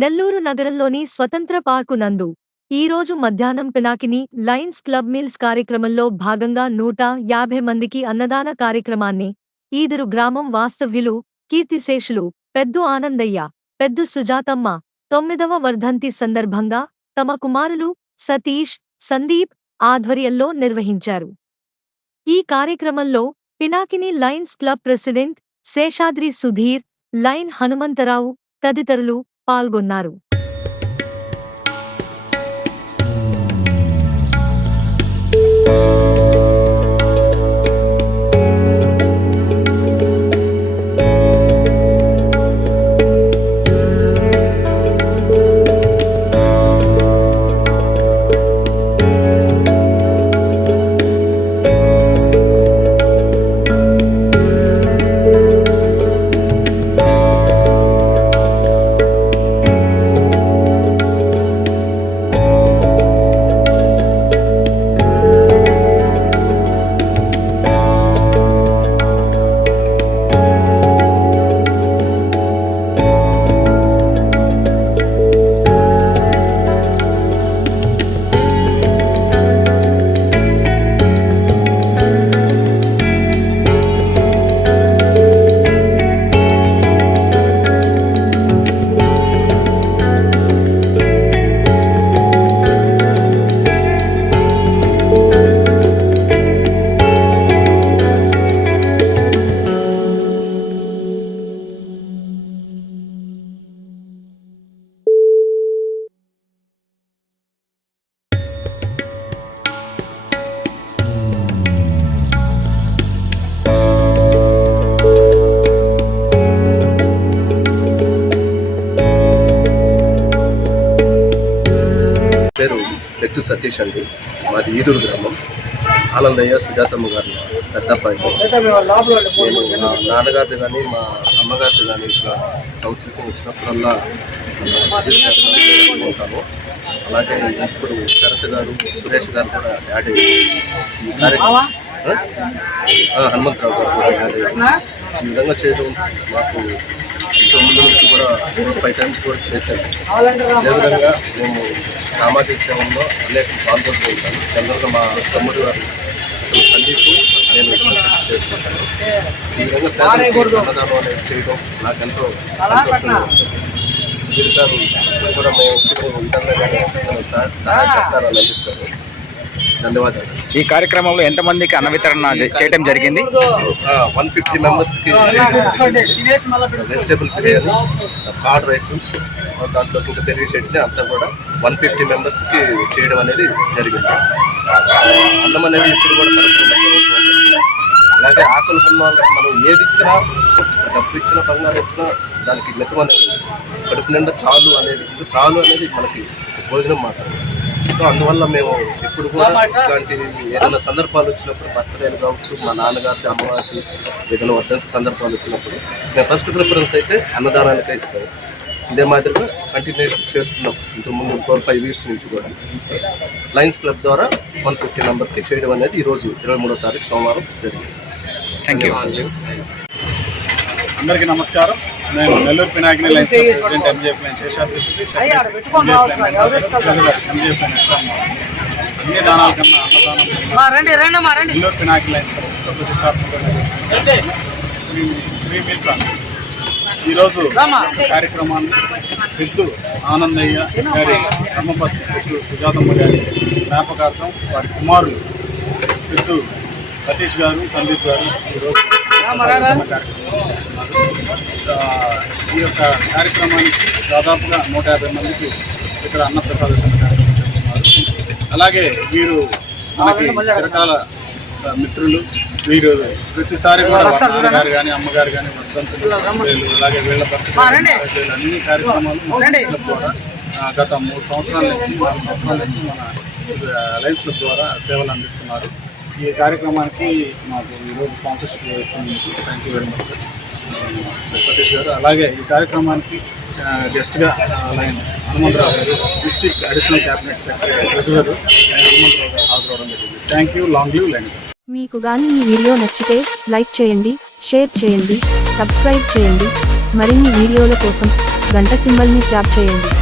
నెల్లూరు నగరంలోని స్వతంత్ర పార్కు నందు ఈరోజు మధ్యాహ్నం పినాకిని లయన్స్ క్లబ్ మీల్స్ కార్యక్రమంలో భాగంగా 150 మందికి అన్నదాన కార్యక్రమాన్ని ఈదురు గ్రామం వాస్తవ్యులు కీర్తిశేషులు పెద్దు ఆనందయ్య పెద్దు సుజాతమ్మ 9వ వర్ధంతి సందర్భంగా తమ కుమారులు సతీష్ సందీప్ ఆధ్వర్యంలో నిర్వహించారు. ఈ కార్యక్రమంలో Pinakini lions club president Seshadri Sudheer, lion Hanumantharao తదితరులు పాల్గొన్నారు. పేరు పెద్దు సతీష్ అండి. మాది ఈదూరు గ్రామం. ఆనందయ్య సుజాతమ్మ గారి పెద్దబ్బాయి. నేను మా నాన్నగారిది కానీ మా అమ్మగారిది కానీ ఇట్లా సంవత్సరం వచ్చినప్పుడల్లా ఉంటాను. అలాగే ఇప్పుడు శరత్ గారు సురేష్ గారు కూడా యాడ్ అయ్యారు. ఈ కార్యక్రమం హనుమంతరావు గారు కూడా యాడ్ అయ్యారు. ఈ విధంగా చేయడం మాకు ఇంతకు ముందు నుంచి కూడా 5 times కూడా చేశాను. అదేవిధంగా మేము సామాజిక సేవల్లో అనేక పాల్గొంటూ ఉంటాను. జనరల్గా మా తమ్ముడు గారు సందీప్ నేను చేస్తుంటాను. ఈ విధంగా అన్నదానం అనేది చేయడం నాకెంతో సంతోషంగా ఉంటుంది. వీరిగారు కూడా మేము విధంగానే సహాయ సహకారాలు అందిస్తారు. ధన్యవాదాలు. ఈ కార్యక్రమంలో ఎంతమందికి అన్న వితరణ చేయడం జరిగింది? 150 మెంబర్స్కి వెజిటేబుల్ బిర్యానీ, కార్డ్ రైస్, దాంట్లో ఇంకా పెరిగి చట్నీ అంతా కూడా 150 మెంబర్స్కి చేయడం అనేది జరిగింది. అన్నం అనేది ఇప్పుడు కూడా కరెక్ట్. అలాగే ఆకలి ఉన్న వాళ్ళకి మనం ఏది ఇచ్చినా, డబ్బు ఇచ్చినా, బంగారం ఇచ్చినా దానికి మితం అనేది కడుపు నిండా చాలు అనేది మనకి భోజనం మాత్రమే. సో అందువల్ల మేము ఇప్పుడు కూడా ఇలాంటి ఏదైనా సందర్భాలు వచ్చినప్పుడు, బర్త్డేలు కావచ్చు, మా నాన్నగారికి అమ్మగారికి ఏదైనా వర్ధంతి సందర్భాలు వచ్చినప్పుడు మేము ఫస్ట్ ప్రిఫరెన్స్ అయితే అన్నదానానికే ఇస్తాము. ఇదే మాదిరిగా కంటిన్యూషన్ చేస్తున్నాం. ఇంతకుముందు 4-5 years నుంచి కూడా లయన్స్ క్లబ్ ద్వారా 150 మెంబర్కి చేయడం అనేది ఈరోజు 23వ తారీఖు సోమవారం జరిగింది. Thank you. అందరికీ నమస్కారం. నేను Nellore Pinakini lions club president MJ ప్లాన్ శేషాద్రి అన్ని దానాల కన్నా అన్నదానం నెల్లూరు పినాకిని లయన్స్ క్లబ్ ప్రతిష్టాత్మకంగా 3 meals ఈరోజు కార్యక్రమాన్ని పెద్దు ఆనందయ్య గారి ధర్మపత్ని పెద్దు సుజాతమ్మ గారి జ్ఞాపకార్థం వారి కుమారులు పెద్దు సతీష్ గారు, సందీప్ గారు ఈరోజు ఈ యొక్క కార్యక్రమానికి దాదాపుగా 150 మందికి ఇక్కడ అన్నప్రసాద కార్యక్రమం చేస్తున్నారు. అలాగే వీరు మనకి చిరకాల మిత్రులు. వీరు ప్రతిసారి కూడా నాన్నగారు కానీ అమ్మగారు కానీ వర్ధంతులు, అలాగే వీళ్ళ అన్ని కార్యక్రమాలు ద్వారా గత 3 సంవత్సరాల నుంచి 4 సంవత్సరాల నుంచి మన లయన్స్ క్లబ్ ద్వారా సేవలు అందిస్తున్నారు. ఈ కార్యక్రమానికి మాకు ఈరోజు స్పాన్సర్షిప్ చేస్తున్నందుకు thank you very much Satish గారు. అలాగే ఈ కార్యక్రమానికి గెస్ట్గా లైన్ హనుమంతరావు గారు, district additional cabinet secretary treasurer Hanumantharao గారు హాజరవడం జరిగింది. Thank you. Long live lion. మీకు గాని ఈ వీడియో నచ్చితే లైక్ చేయండి, షేర్ చేయండి, సబ్స్క్రైబ్ చేయండి. మరిన్ని వీడియోల కోసం గంట సింబల్ని ట్యాప్ చేయండి.